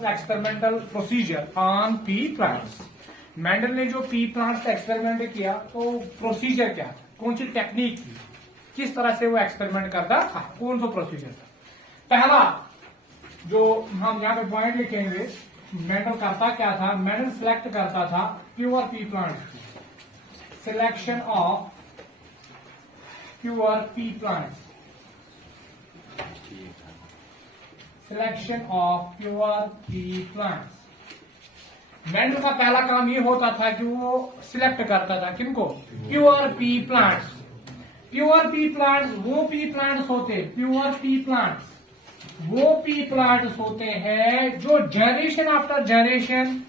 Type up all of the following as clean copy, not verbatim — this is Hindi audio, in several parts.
Was experimental procedure on P plants. Mendel ने जो पी प्लांट्स का एक्सपेरिमेंट किया तो प्रोसीजर क्या था, कौन सी टेक्निक थी, किस तरह से वो एक्सपेरिमेंट करता था, कौन सा प्रोसीजर था। पहला जो हम यहाँ पे पॉइंट लिखेंगे, मेंडल करता क्या था, मेंडल सिलेक्ट करता था pure P plants, selection of pure P plants, selection of pure P plants. Mendel का पहला काम ये होता था कि वो सिलेक्ट करता था किनको, pure P plants. Pure P plants वो पी प्लांट्स होते, प्योर पी प्लांट्स वो पी प्लांट्स होते हैं जो जनरेशन आफ्टर जनरेशन,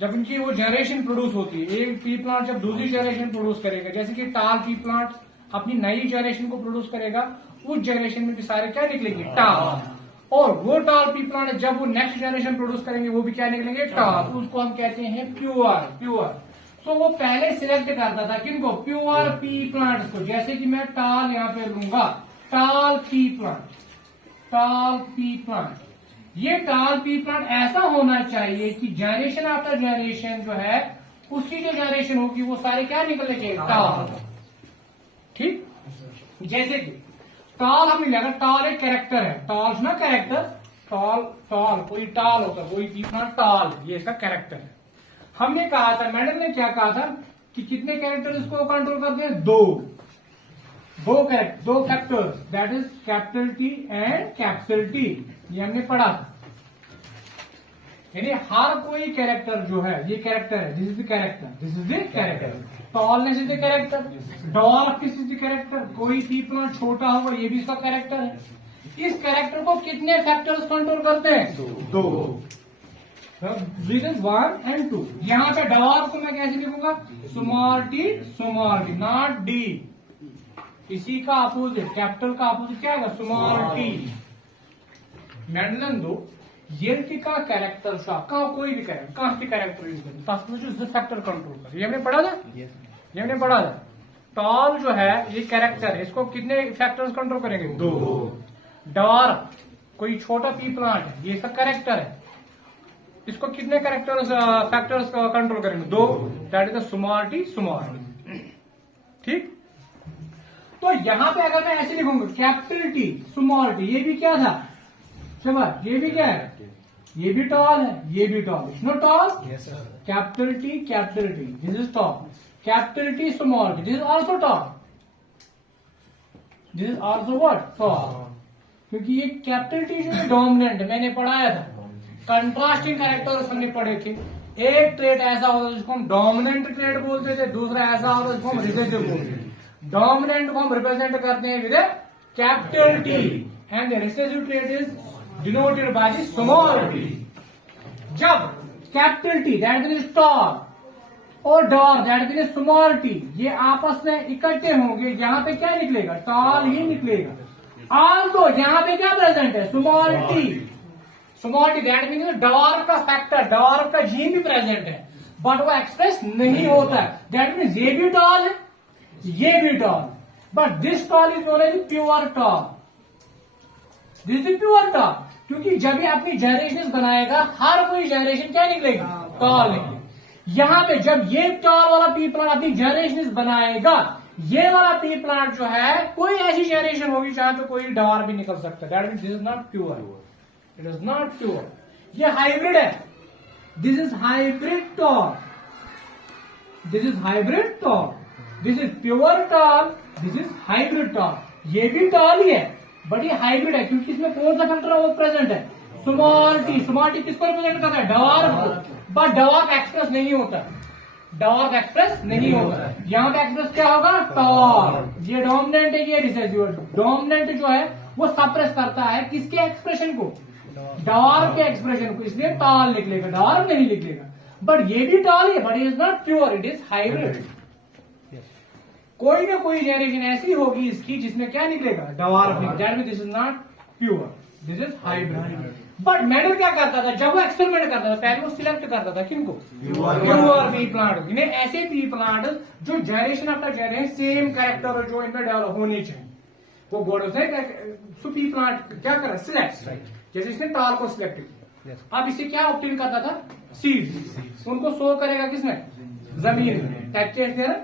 जब इनकी वो जनरेशन प्रोड्यूस होती है, एक पी प्लांट जब दूसरी जनरेशन प्रोड्यूस करेगा, जैसे कि टाल पी प्लांट अपनी नई जनरेशन को प्रोड्यूस करेगा, उस जनरेशन में भी सारे क्या निकलेंगे, टाल। और वो टाल पी प्लांट जब वो नेक्स्ट जनरेशन प्रोड्यूस करेंगे वो भी क्या निकलेंगे, टाल। उसको हम कहते हैं प्योर। प्योर तो वो पहले सिलेक्ट करता था किनको, प्योर पी प्लांट्स को। जैसे कि मैं टाल यहाँ पे लूंगा, टाल पी प्लांट, टाल पी प्लांट। ये टाल पी प्लांट ऐसा होना चाहिए कि जनरेशन आफ्टर जनरेशन जो है उसकी जो जनरेशन होगी वो सारे क्या निकलेंगे, टाल। ठीक, जैसे कि टाल हमने लगा, टाल एक कैरेक्टर है, टाल ना कैरेक्टर, टाल टाल कोई टाल होता है, वही पी प्लांट टाल, ये इसका कैरेक्टर है। हमने कहा था, मैडम ने क्या कहा था कि कितने कैरेक्टर इसको कंट्रोल करते हैं, दो factors, that is capital T and capital T. ये हमने पढ़ा था। यानी हर कोई कैरेक्टर जो है, ये कैरेक्टर है, this is the character, this is the character. Tallness is the character, dwarf is the character, कोई पी प्लांट छोटा होगा ये भी इसका कैरेक्टर है। इस कैरेक्टर को कितने फैक्टर्स कंट्रोल करते हैं, दो। Region 1 and 2। यहाँ पे डॉर्फ को मैं कैसे लिखूंगा, स्मॉल टी, नॉट डी। इसी का अपोजिट, कैपिटल का अपोजिट क्या है, स्मॉल टी। मेंडलन दो येल्टी का कैरेक्टर कहाँ, कोई भी कैरेक्टर कहाँ से कैरेक्टर यूज करें, फैक्टर कंट्रोल कर, ये हमने पढ़ा था, ये हमने पढ़ा था। टॉल जो है ये कैरेक्टर है, इसको कितने फैक्टर्स कंट्रोल करेंगे, दो। डॉर्फ कोई छोटा पी प्लांट है, ये इसका कैरेक्टर है, इसको कितने कैरेक्टर्स फैक्टर्स कंट्रोल करेंगे, दो। That is the small T, small. ठीक, तो यहां पे अगर मैं ऐसे लिखूंगा कैपिटल टी, स्मॉल टी, ये भी क्या था, शाबाश, ये भी क्या है, ये भी टॉल है, ये भी tall, no tall, capital T, this is tall. Capital T, small T, this is also tall, this is also what, tall. क्योंकि ये कैपिटल टी जो है डोमिनेंट, मैंने पढ़ाया था, कंट्रास्टिंग कैरेक्टर्स हमने पढ़े थे। एक ट्रेट ऐसा होता है जिसको हम डोमिनेंट ट्रेट बोलते थे, दूसरा ऐसा होता है जिसको हम रिसेसिव बोलते थे। डोमिनेंट को हम रिप्रेजेंट करते हैं with capital T and the recessive trait is denoted by the small t. जब capital T that is tall और dwarf that is small t ये आपस में इकट्ठे होंगे, यहाँ पे क्या निकलेगा, टॉल ही निकलेगा। आल्सो यहाँ पे क्या प्रेजेंट है, small T, that means dwarf का फैक्टर, डॉर्फ का जीन भी प्रेजेंट है, बट वो एक्सप्रेस नहीं होता है। दैट मीन्स ये भी टॉल है, ये भी tall, but this tall is known as pure tall, this is pure tall. क्योंकि जब ये अपनी जनरेशन बनाएगा, हर कोई जनरेशन क्या निकलेगा, टॉल निकलेगा। यहाँ पे जब ये टॉल वाला पी प्लांट अपनी जनरेशन बनाएगा, ये वाला पी प्लांट जो है कोई ऐसी जनरेशन होगी जहां पे कोई डॉर भी निकल सकता है। That means this is not pure, it is not pure, ये हाइब्रिड है, this is hybrid tall, this is hybrid tall, this is pure tall, this is hybrid tall. ये भी टॉल ही है बट ये हाइब्रिड है, क्योंकि इसमें कौन सा फैक्टर वो प्रेजेंट है, स्मॉल टी। स्मॉल टी किसको रिप्रेजेंट करता है, डॉर्फ, बट डॉर्फ एक्सप्रेस नहीं होता, डॉर्फ एक्सप्रेस नहीं होता। यहाँ पे एक्सप्रेस क्या होगा, टॉल। ये डोमिनेंट है, ये रिसेसिव। डोमिनेंट जो है वो सप्रेस करता है किसके एक्सप्रेशन को, डॉर्फ के एक्सप्रेशन को, इसलिए टॉल निकलेगा, डॉर्फ नहीं निकलेगा। बट ये भी टॉल है, but it is not pure, it is hybrid. कोई ना कोई जनरेशन ऐसी होगी इसकी जिसमें क्या निकलेगा, डॉर्फ निकलेगा। That means this is not pure, this is hybrid. But Mendel क्या करता था, जब वो एक्सपेरिमेंट करता था, पहले वो सिलेक्ट करता था किनको, प्योर पी प्लांट, इन्हें ऐसे पी प्लांट जो generation after generation same character जो इनमें डेवलप होने चाहिए, वो बोर्ड से पी प्लांट क्या कर रहा है, सिलेक्ट। जैसे इसने टाल को सिलेक्ट किया, अब इसे क्या ऑब्टेन करता था, सीड। उनको शो करेगा किसमें, जमीन में।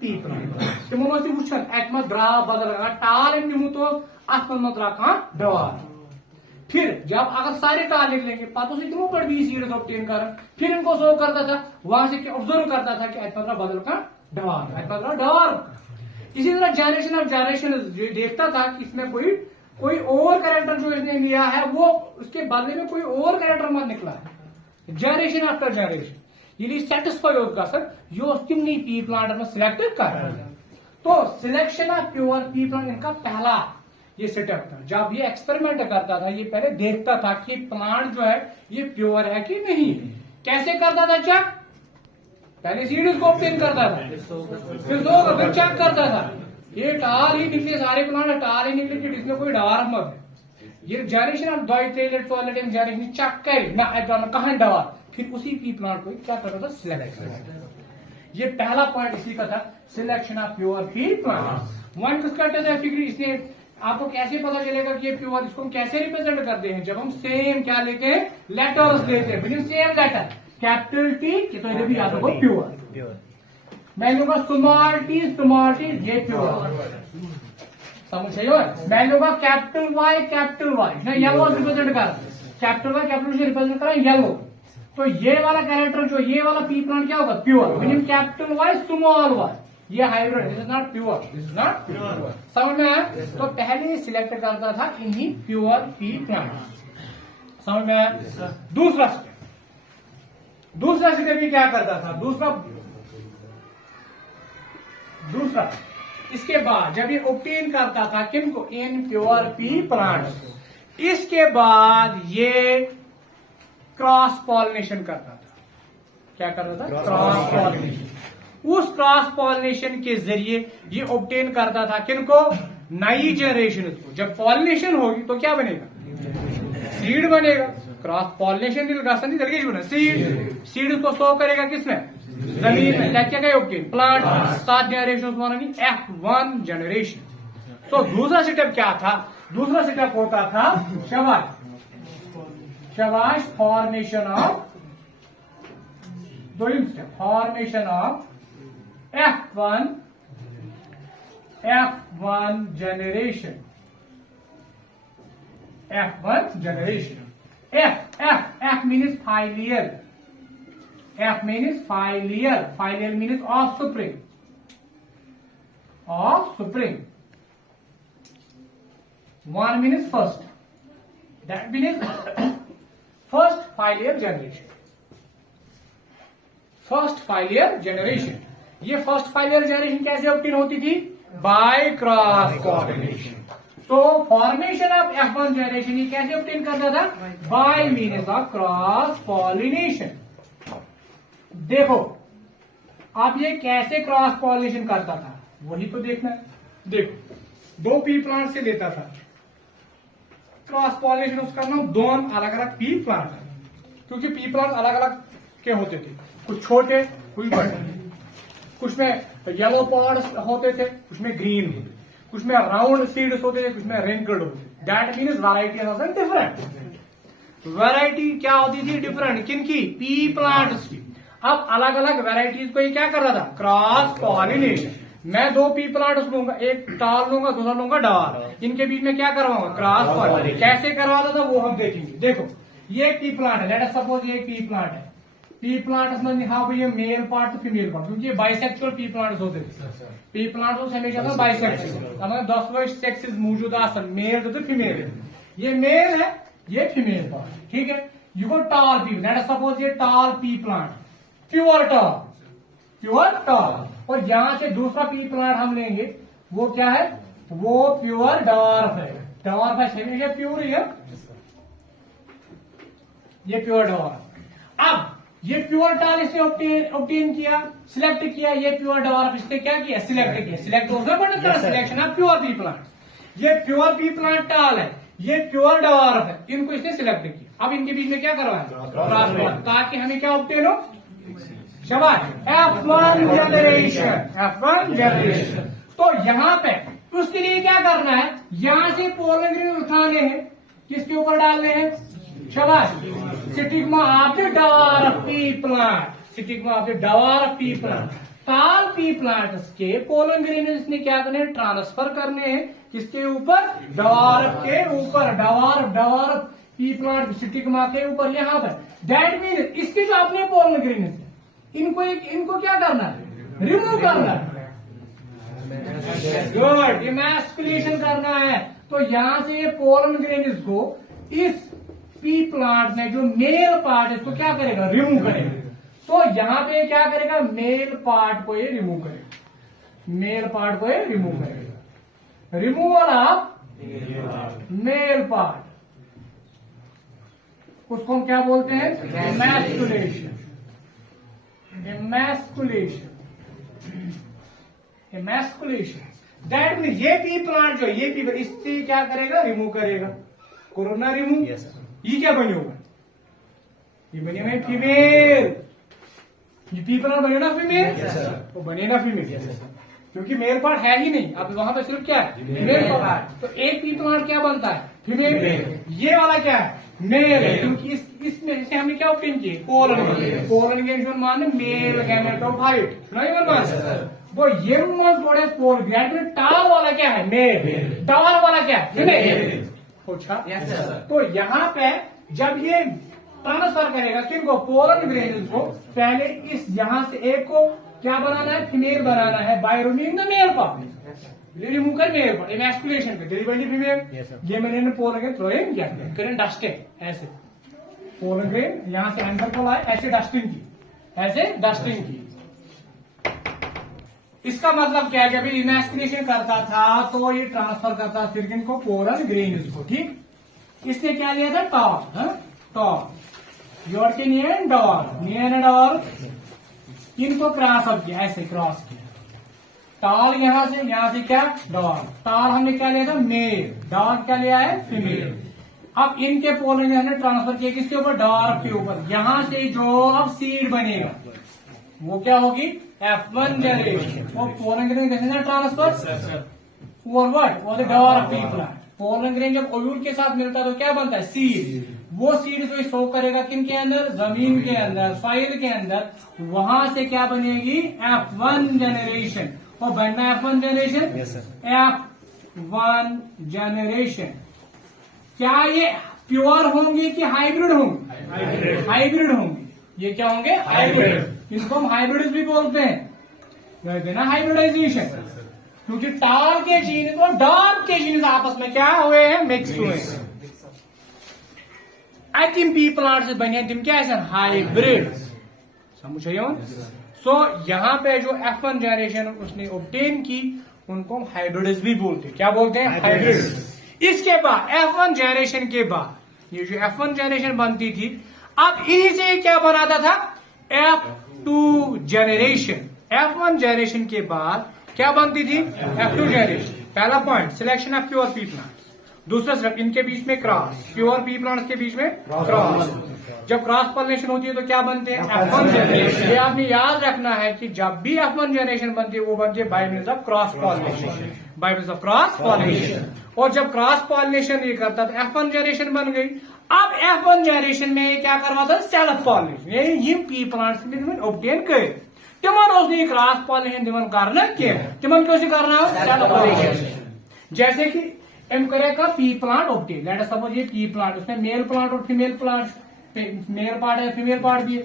पी प्लांट तिमो वुचन अत मत द्राव बदल टाल निमु तो अत मत द्राव डवार। फिर जब अगर सारे टाल निकलेंगे पातों से तिमो पर भी सीड्स ऑब्टेन कर, फिर इनको शो करता था, वहां से ऑब्जर्व करता था कि अत मत बदल का डवार, अत मत डवार। इसी तरह जनरेशन ऑफ जनरेशन देखता था कि इसमें कोई और कैरेक्टर जो इसने लिया है वो उसके बदले में कोई और कैरेक्टर मत निकला है। जनरेशन आफ्टर जनरेशन ये सेटिस्फाई होगा सर यो तिमनी पी प्लांट में सिलेक्ट कर। तो selection of pure pea plant इनका पहला ये सेटअप था। जब ये एक्सपेरिमेंट करता था ये पहले देखता था कि प्लांट जो है ये प्योर है कि नहीं। कैसे करता था चेक, पहले सीड्स को ऑब्टेन करता था, फिर चेक करता था ये टाल ही निकले, सारे प्लांट टाल ही निकले कि इसमें कोई डवार मत है। ये generation of toilet generation check करे ना कहां डवार, फिर उसी पी प्लांट को क्या करता था, सिलेक्ट करता। ये पहला पॉइंट इसी का था, selection of pure pea plant. One किसका फिगर इसने आपको कैसे पता चलेगा कि ये प्योर, इसको हम कैसे रिप्रेजेंट करते हैं, जब हम सेम क्या लेते हैं, लेटर्स लेते हैं, सेम लेटर कैपिटल टी, तो इधर भी आता है प्योर। मैं लूंगा स्मॉल टी ये प्योर, समझ। मैं लूंगा कैपिटल वाई येलो रिप्रेजेंट कर, कैपिटल वाई कैपिटल से रिप्रेजेंट करा येलो। तो ये वाला कैरेक्टर जो ये वाला पी प्लांट क्या होगा, pure. Meaning capital Y small Y, ये hybrid, this is not pure, this is not pure. समझ में आया। तो पहले सिलेक्ट करता था इन्हीं प्योर पी प्लांट, समझ में आया। दूसरा स्टेप भी क्या करता था, दूसरा इसके बाद जब ये ऑब्टेन करता था किनको, इन प्योर पी प्लांट, इसके बाद ये क्रॉस पॉलिनेशन करता था। क्या करता था, क्रॉस पॉलिनेशन। उस क्रॉस पॉलिनेशन के जरिए ये ऑब्टेन करता था किनको, नई जनरेशन को। जब पॉलिनेशन होगी तो क्या बनेगा, सीड बनेगा। क्रॉस पॉलिनेशन बना सीड को शो करेगा किसमें, जमीन में। क्या गए obtain plant 7 generation F1 generation. तो दूसरा सेटअप क्या था, दूसरा सेटअप होता था शाबाश formation of, formation of F1 generation. F means filial. F means filial. Filial means offspring. One means first. That means first filial generation. ये फर्स्ट फाइलियर जनरेशन कैसे ऑब्टेन होती थी, बाय क्रॉस पॉलिनेशन। तो फॉर्मेशन ऑफ F1 जनरेशन ये कैसे ऑब्टेन करता था, bye means of cross pollination. देखो अब ये कैसे क्रॉस पॉलिनेशन करता था वही तो देखना है। देखो 2 पी प्लांट से लेता था, क्रॉस पॉलिनेशन उसका नाम 2 अलग अलग पी प्लांट है, क्योंकि पी प्लांट अलग अलग के होते थे, कुछ छोटे कुछ बड़े, कुछ में येलो पॉड्स होते थे, कुछ में ग्रीन, कुछ में राउंड सीड्स होते थे, कुछ में रिंकल्ड होते। That means variety of different. Variety क्या होती थी, डिफरेंट। किनकी, पी प्लांट्स की। अब अलग अलग वैरायटीज को ये क्या कर रहा था, क्रॉस पॉलिनेशन। मैं 2 पी प्लांट्स लूंगा, एक टाल लूंगा, दूसरा लूंगा डाल, इनके बीच में क्या करवाऊंगा, क्रॉस पॉलिनेशन। कैसे करवाता था वो हम देखेंगे। देखो ये पी प्लांट है, लेट अस सपोज ये पी प्लांट है। पी प्लांट में हाँ भैया मेल पार्ट तो फीमेल पार्ट, क्योंकि ये बाइसेक्सुअल पी प्लांट होते थे। पी प्लांट हमेशा था बाइसेक्सुअल, 10 सेक्सेस मौजूद आसन, मेल तो फीमेल। ये मेल है, ये फीमेल पार्ट, ठीक है। यू गो टाल पी, लेट अस सपोज ये टाल पी प्लांट, प्योर टाल। और यहां से दूसरा पी प्लांट हम लेंगे, वो क्या है, वो प्योर डॉर्फ है। डॉर्फ है प्योर ही है, ये प्योर डॉर्फ। अब ये प्योर टाल इसने ऑब्टेन किया, सिलेक्ट किया, ये प्योर डॉर्फ इसने क्या किया, सिलेक्ट किया। सिलेक्ट होता है selection of pure pea plant. ये प्योर पी प्लांट टाल है, ये प्योर डॉर्फ है, इनको इसने सिलेक्ट किया। अब इनके बीच में क्या करवाया, ताकि हमें क्या ऑब्टेन हो, शाबाश F1 जनरेशन। तो यहाँ पे उसके लिए क्या करना है, यहां से पोलन ग्रेन उठाने हैं, किसके ऊपर डालने हैं, शाबाश, stigma of the dwarf P plant, stigma of the dwarf P plant. टाल पी प्लांट्स के पोलन ग्रेन्स ने क्या करने, ट्रांसफर करने हैं किसके ऊपर, डवार्फ के ऊपर, डवार्फ पी प्लांट स्टिग्मा के ऊपर यहाँ पर। दैट मीन इसके जो अपने पोलन ग्रेन्स इनको क्या करना है, रिमूव करना है। गुड, इमैस्कुलेशन करना है। तो यहां से ये पोलन ग्रेन्स को इस पी प्लांट में जो मेल पार्ट है इसको क्या करेगा, रिमूव करेगा। तो यहां पे क्या करेगा, मेल पार्ट को ये रिमूव करेगा, मेल पार्ट को ये रिमूव करेगा। रिमूवल ऑफ मेल पार्ट, उसको हम क्या बोलते हैं, इमैस्कुलेशन। इमैस्कुलेशन दैट मीन ये पी प्लांट जो ये पी इससे क्या करेगा, रिमूव करेगा। कोरोना रिमूव, ये क्या बने होगा, ये बनेगा फीमेल। ये पी प्लांट बने ना फीमेल, वो बने ना फीमेल, क्योंकि मेल पार्ट है ही नहीं। अब वहां पे सिर्फ क्या है, मेल पार्ट। तो एक पी प्लांट क्या बनता है, फीमेल। ये वाला क्या है, मेल है, क्योंकि इसमें से हमने क्या ओपन किए, पोलन ग्रेन मान मेल गैमेटोफाइट, वो ये स्पोर ग्लैंड। टाल वाला क्या है, मेल। डवार वाला क्या है, फीमेल। पूछा, तो यहाँ पे जब ये ट्रांसफर करेगा किनको, पोलन ग्रेन्स को, पहले इस यहाँ से एक को क्या बनाना है, फीमेल बनाना है, by removing the male part, remove कर मेल पार्ट, इमैस्कुलेशन पे डिलीवरी फीमेल। ये मैंने पोलन ग्रेन थ्रोइंग क्या करें, डस्टिंग, ऐसे पोलन ग्रेन यहाँ से अंदर को लाए, ऐसे डस्टिंग की, ऐसे डस्टिंग की। इसका मतलब क्या है कि अभी इमैस्कुलेशन करता था तो ये ट्रांसफर करता फिर इनको पोलन ग्रेन्स को, ठीक। इसने क्या लिया था, टॉप, टॉप यूरोपियन डॉर, इनको क्रॉस अप किया, ऐसे क्रॉस किया। टाल यहाँ से क्या, डॉर। टाल हमने क्या लिया था, मेल। डॉर क्या लिया है, फीमेल। अब इनके पोलन ने ट्रांसफर किया किसके ऊपर, डॉर के ऊपर। यहां से जो अब सीड बनेगा वो क्या होगी, F1 जनरेशन। वो पोलन ग्रेन कैसे ट्रांसफर फॉरवर्ड, वो Dar P plant. Pollen grain जब ओव्यूल के साथ मिलता है तो क्या बनता है, सीड। वो सीड को शो करेगा किन के अंदर, जमीन के अंदर, सॉइल के अंदर। वहां से क्या बनेगी, F1 जनरेशन। और बनना F1 जनरेशन, F1 जनरेशन। क्या ये प्योर होंगे कि हाइब्रिड होंगे, हाइब्रिड होंगे। ये क्या होंगे, हाइब्रिड। इनको हम हाइब्रिड भी बोलते हैं ना, हाइब्रिडाइजेशन। क्योंकि टाल के जीन्स और डार्क के जीन्स आपस में क्या हुए हैं, मिक्स हुए हैं। आई थिंक पी प्लांट से बने तुम क्या है, हाइब्रिड। समझ रहे हो। सो यहाँ पे जो F1 जनरेशन उसने ऑब्टेन की उनको हम हाइब्रिड भी बोलते हैं। क्या बोलते हैं, हाइब्रिड। इसके बाद F1 जनरेशन के बाद ये जो F1 जनरेशन बनती थी, अब इन्हीं से क्या बनाता था, F2 जनरेशन। F1 जनरेशन के बाद क्या बनती थी, F2 जनरेशन। पहला point, selection of pure pea plant. दूसरा स्टेप, इनके बीच में क्रॉस, प्योर पी प्लांट्स के बीच में क्रॉस। जब क्रॉस पॉलिनेशन होती है तो क्या बनते हैं, F1 जनरेशन। ये आपने याद रखना है कि जब भी F1 जनरेशन बनती है वो बनती है by means of cross pollination, by means of cross pollination. और जब क्रॉस पॉलिनेशन ये करता तो F1 जनरेशन बन गई। अब F1 जनरेशन में क्या करवाता है, सेल्फ पॉलिनेशन। ये पी प्लांट्स ऑब्टेन करे तिमन क्रॉस पॉलिनेशन तिमन करना क्या, तिमन क्यों करना, सेल्फ पॉलिनेशन। जैसे कि एम करेगा P plant obtain, let us suppose ये पी प्लांट, उसमें मेल प्लांट और फीमेल प्लांट, मेल पार्ट है फीमेल पार्ट भी है।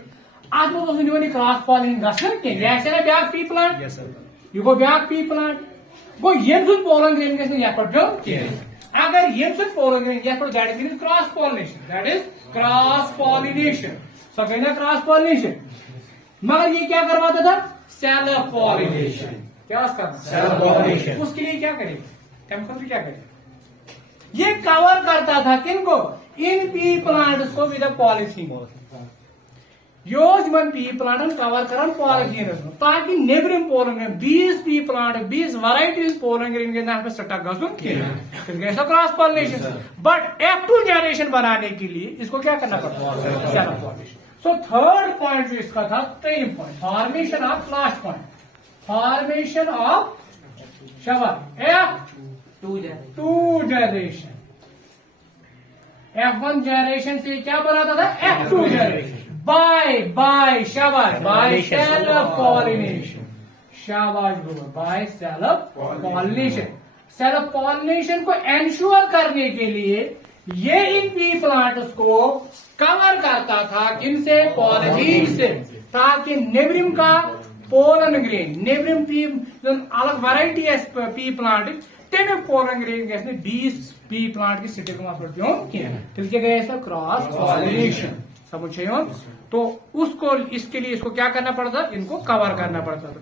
आज वो क्रॉस पॉलिनेशन गए ना ब्याक पी प्लांट, ये गो ब्याक पी प्लांट गो ये पोलन ग्रेन अगर ये pollen grain that means cross pollination, that is cross pollination. सके ना क्रॉस पॉलिनेशन, मगर ये क्या करवाता था, सेल्फ पॉलिनेशन। क्या सेल्फ पॉलिनेशन, उसके लिए क्या करेगा, केमिकल क्या करेगा, ये कवर करता था किनको, इन पी प्लांट्स को विद पॉलिथीन। योजमन पी प्लांट कवर कर पॉलिथीन, ताकि neighbouring pollen grain 20 pea plant 20 varieties pollen grain के नाम पे सटक गए cross pollination. But F2 generation बनाने के लिए इसको क्या करना पड़ता है, self pollination. So third point जो इसका था, train point, formation of, last point, formation of shower F2 generation. F1 generation से क्या बनाता था, F2 जनरेशन। बाय शाबाश, बाय सेल्फ पॉलिनेशन, शाबाश बोलो, bye self pollination. Self pollination को एंश्योर करने के लिए ये इन पी प्लांट्स को कवर करता था किनसे, पॉलिथीन से, ताकि नेबरिंग का पोलन ग्रेन, नेबरिंग पी अलग variety P plant तमिक pollen grain गए बीस पी प्लांट की स्टिग्मा पे गए क्रॉस पॉलिनेशन, समझ। तो उसको इसके लिए इसको क्या करना पड़ता, इनको कवर करना पड़ता था,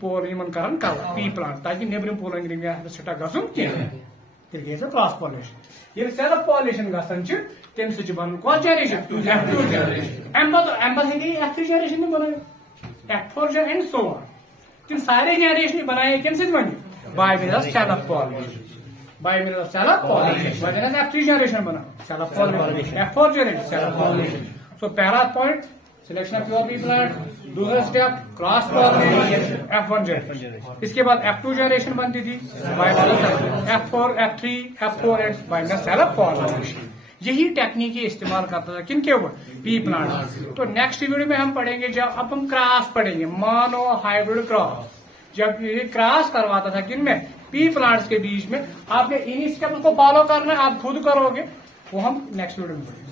पोलन कवर पी प्लांट, ताकि नेबरिंग पोलन ग्रेन स्टक गए क्रॉस पॉलिनेशन। ये सेल्फ पॉलिनेशन गम तम बन कौन generation, F2 generation. F3 generation बन F4 एंड सो ऑन, तम सारे जनरेशन बनाए कम बन by mean of self pollination, by mean of self pollination. वजह F3 जनरेशन बना self pollination, F4 generation self pollination. So पहला point selection of pure pea plant, दूसरा step cross pollination, F1 generation. इसके बाद F2 जनरेशन बनती थी by F4, F3, F4 and by self pollination. यही टेक्निक इस्तेमाल करता था किनके ऊपर, पी प्लांट। तो नेक्स्ट वीडियो में हम पढ़ेंगे, जब अब हम क्रॉस पढ़ेंगे, मोनो हाइब्रिड क्रॉस, जब ये क्रॉस करवाता था किन में, पी प्लांट्स के बीच में। आपने इन स्टेप्स को फॉलो करना है, आप खुद करोगे, वो हम नेक्स्ट वीडियो में पढ़ेंगे।